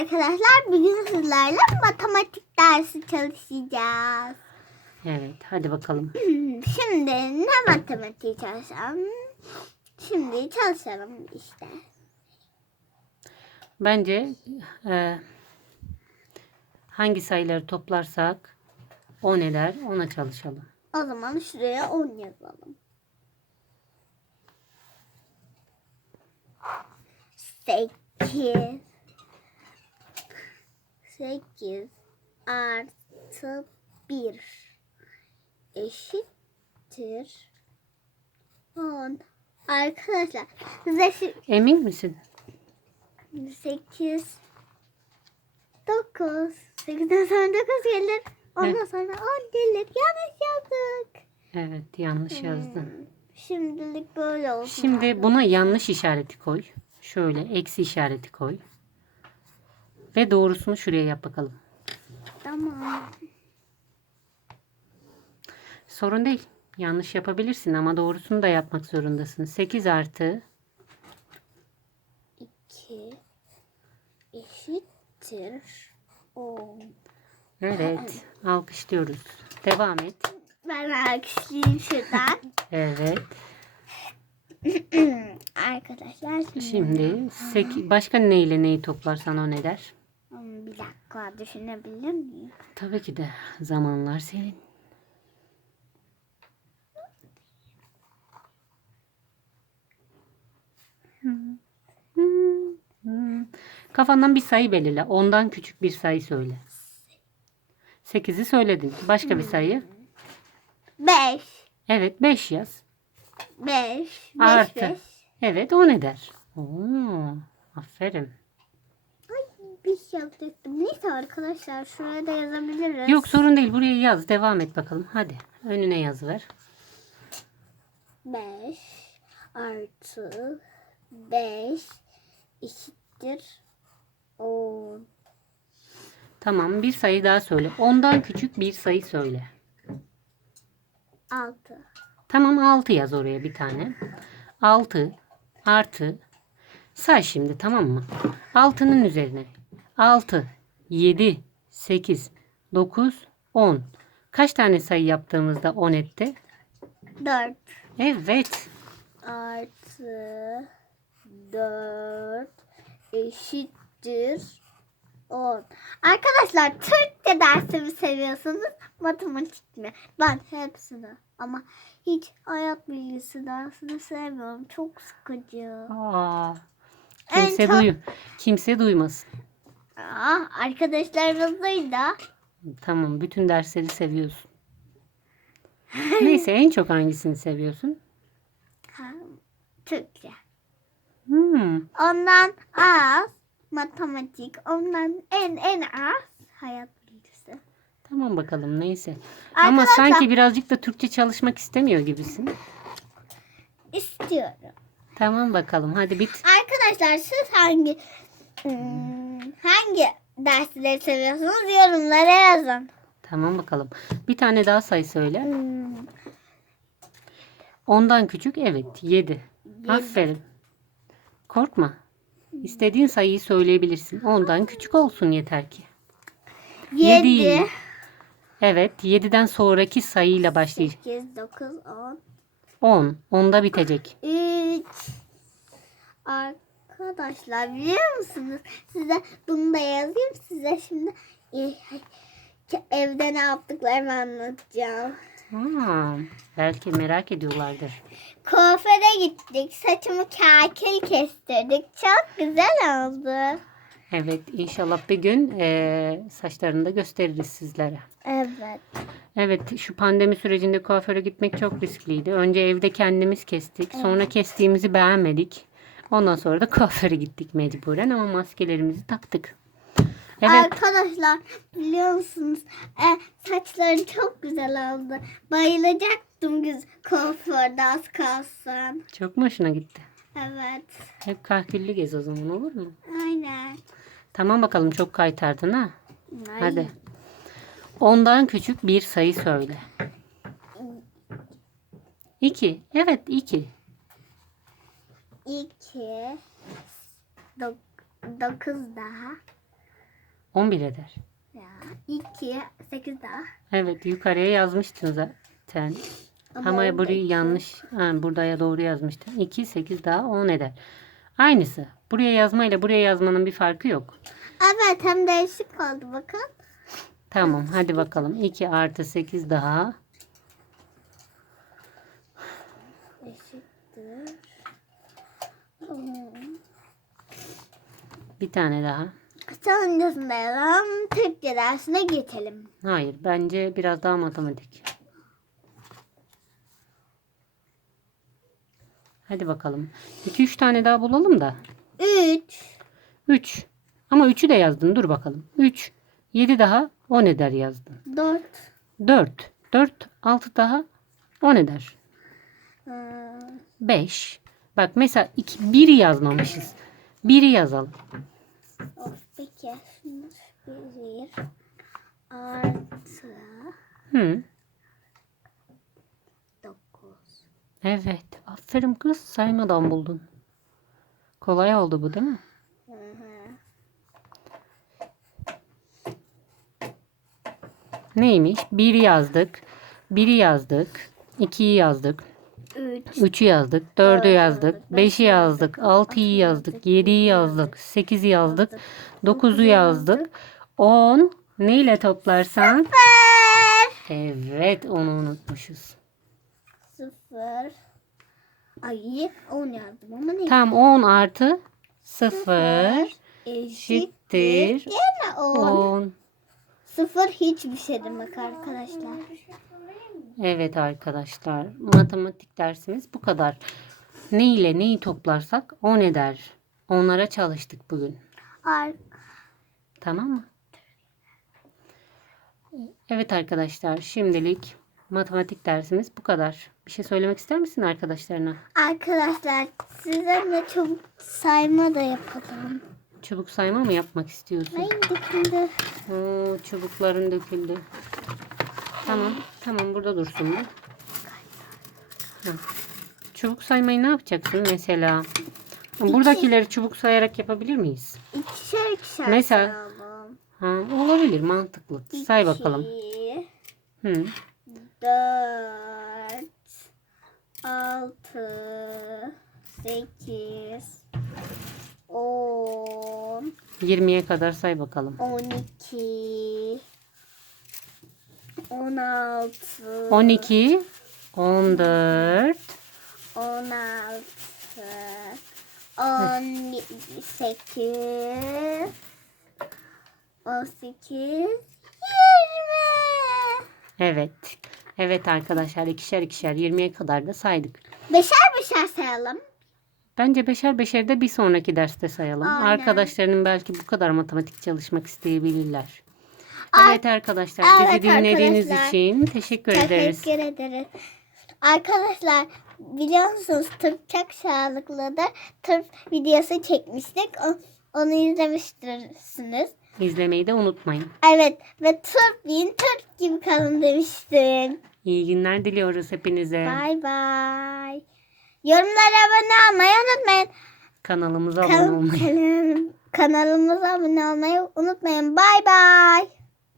Arkadaşlar bugün sizlerle matematik dersi çalışacağız. Evet hadi bakalım. Şimdi ne matematiği çalışalım? Şimdi çalışalım işte. Bence e, hangi sayıları toplarsak o neler ona çalışalım. O zaman şuraya 10 yazalım. 8 8 artı 1 eşittir 10. Arkadaşlar size şu Emin misin? 8 9 8'den sonra 9 gelir. Ondan Evet. sonra 10 gelir. Yanlış yazdık. Evet yanlış yazdın. Şimdilik böyle olsun. Şimdi buna yanlış işareti koy. Şöyle eksi işareti koy. Ve doğrusunu şuraya yap bakalım. Tamam. Sorun değil. Yanlış yapabilirsin ama doğrusunu da yapmak zorundasın. 8 artı 2 eşittir 10. evet alkışlıyoruz. Devam et. Ben alkışlayayım şuradan. Evet. Arkadaşlar şimdi. Şimdi sek- başka neyle neyi toplarsan o ne der? Bir dakika düşünebilir miyim? Tabii ki de zamanlar senin. Kafandan bir sayı belirle. Ondan küçük bir sayı söyle. 8'i söyledin. Başka bir sayı. 5 Evet 5 yaz. 5 5 Artı. 5 Evet o ne der? Oo, aferin. Bir şey yapacaktım. Neyse arkadaşlar şuraya da yazabiliriz. Yok sorun değil buraya yaz. Devam et bakalım. Hadi önüne yazıver. 5 artı 5 eşittir 10. Tamam bir sayı daha söyle. Ondan küçük bir sayı söyle. 6 Tamam 6 yaz oraya bir tane. 6 artı say şimdi tamam mı? 6'nın üzerine 6, 7, 8, 9, 10. Kaç tane sayı yaptığımızda 10 etti? 4 Evet. artı 4 eşittir 10. Arkadaşlar Türkçe dersimi seviyorsunuz matematik mi? Ben hepsini ama hiç hayat bilgisi dersini sevmiyorum. Çok sıkıcı. Aa, En kimse, çok- duy kimse duymasın. Aa, arkadaşlarımız duydu. Tamam bütün dersleri seviyorsun. Neyse en çok hangisini seviyorsun? Ha, Türkçe. Hmm, Ondan az matematik. Ondan en en az hayat bilgisi. tamam bakalım neyse. Ama Arkadaşlar- sanki birazcık da Türkçe çalışmak istemiyor gibisin. İstiyorum. Tamam bakalım hadi bit. Arkadaşlar siz hangi hangi dersleri seviyorsunuz yorumlara yazın. Tamam bakalım. Bir tane daha sayı söyle. Hmm, Ondan küçük evet 7. Aferin. Korkma. İstediğin sayıyı söyleyebilirsin. Ondan küçük olsun yeter ki. Yedi. Yedi, Evet 7'den sonraki sayıyla başlayacak. 8, 9, 10, 10. Onda bitecek. 3. Arkadaşlar biliyor musunuz? Size bunu da yazayım. Size şimdi e, evde ne yaptıklarımı anlatacağım. Ha, belki merak ediyorlardır. Kuaföre gittik. Saçımı kakil kestirdik. Çok güzel oldu. Evet inşallah bir gün eee saçlarını da gösteririz sizlere. Evet. Evet şu pandemi sürecinde kuaföre gitmek çok riskliydi. Önce evde kendimiz kestik. Sonra kestiğimizi beğenmedik. Ondan sonra da kuaföre gittik mecburen ama maskelerimizi taktık. Evet Arkadaşlar biliyor musunuz? E, saçları çok güzel oldu. Bayılacaktım güz kuaförde az kalsın. çok mu hoşuna gitti? Evet. Hep kahküllü gez o zaman olur mu? Aynen. Tamam bakalım çok kaytardın ha. Ay. Hadi. Ondan küçük bir sayı söyle. 2. Evet 2. İki. Dok, dokuz daha. 11 eder. Ya. 2, 8 daha. Evet yukarıya yazmıştın zaten. Ama, orada burayı iki. yanlış. Ha, buraya doğru yazmıştın. 2, 8 daha 10 eder. Aynısı. Buraya yazmayla buraya yazmanın bir farkı yok. Evet hem değişik oldu bakın. Tamam hadi bakalım. 2 artı 8 daha. Eşittir. Hmm. Bir tane daha. Sonrasında Türkçe dersine geçelim. Hayır bence biraz daha matematik. Hadi bakalım. 2-3 tane daha bulalım da. 3, 3. Ama 3'ü de yazdın. Dur bakalım. 3. 7 daha 10 eder yazdın. 4, 4. 4. 6 daha 10 eder. hmm, 5. Bak mesela 2, 1'i yazmamışız. 1'i yazalım. of peki. Şimdi bir artı Hı. 9. Evet. Aferin kız. Saymadan buldun. Kolay oldu bu değil mi? Neymiş? 1 yazdık. 1'i yazdık. 2'yi yazdık. 3, 3'ü yazdık. 4'ü yazdık. 5'i yazdık. 6'yı yazdık. 7'yi yazdık. 8'i yazdık. 9'u yazdık. 10 neyle toplarsan? Evet onu unutmuşuz. 0. Ay 10 yazdım ama ne? Tam 10 artı 0 Eşittir. eşittir Yine 10. 10. 0 hiçbir şey demek arkadaşlar. Evet arkadaşlar matematik dersimiz bu kadar. Ne ile neyi toplarsak 10 eder. Onlara çalıştık bugün. Ar Tamam mı? Evet arkadaşlar şimdilik matematik dersimiz bu kadar. Bir şey söylemek ister misin arkadaşlarına? arkadaşlar sizinle çabuk sayma da yapalım. Çubuk sayma mı yapmak istiyorsun? Ay döküldü. Oo, çubukların döküldü. Tamam, tamam burada dursun bu. Ha. Çubuk saymayı ne yapacaksın mesela? Buradakileri çubuk sayarak yapabilir miyiz? İkişer ikişer Mesela- sayalım. Ha, olabilir, mantıklı. Say bakalım. 2, Hı. 4, 6, 8, 10, 20'ye kadar say bakalım. 12, 16, 12, 14, 16, 18, 18, 20. evet. Evet arkadaşlar ikişer ikişer 20'ye kadar da saydık. Beşer beşer sayalım. Bence beşer beşer de bir sonraki derste sayalım. Aynen. Arkadaşlarının belki bu kadar matematik çalışmak isteyebilirler. Evet arkadaşlar Evet bizi dinlediğiniz arkadaşlar. için teşekkür ederiz. Teşekkür ederiz. Arkadaşlar biliyor musunuz Türk çok sağlıklı da Türk videosu çekmiştik. Onu izlemiştirsiniz. İzlemeyi de unutmayın. Evet ve Türk deyin Türk gibi kalın demiştim. İyi günler diliyoruz hepinize. Bay bay. Yorumlara abone olmayı unutmayın. Kanalımıza abone olmayı. kanalımıza abone olmayı unutmayın. Bay bay.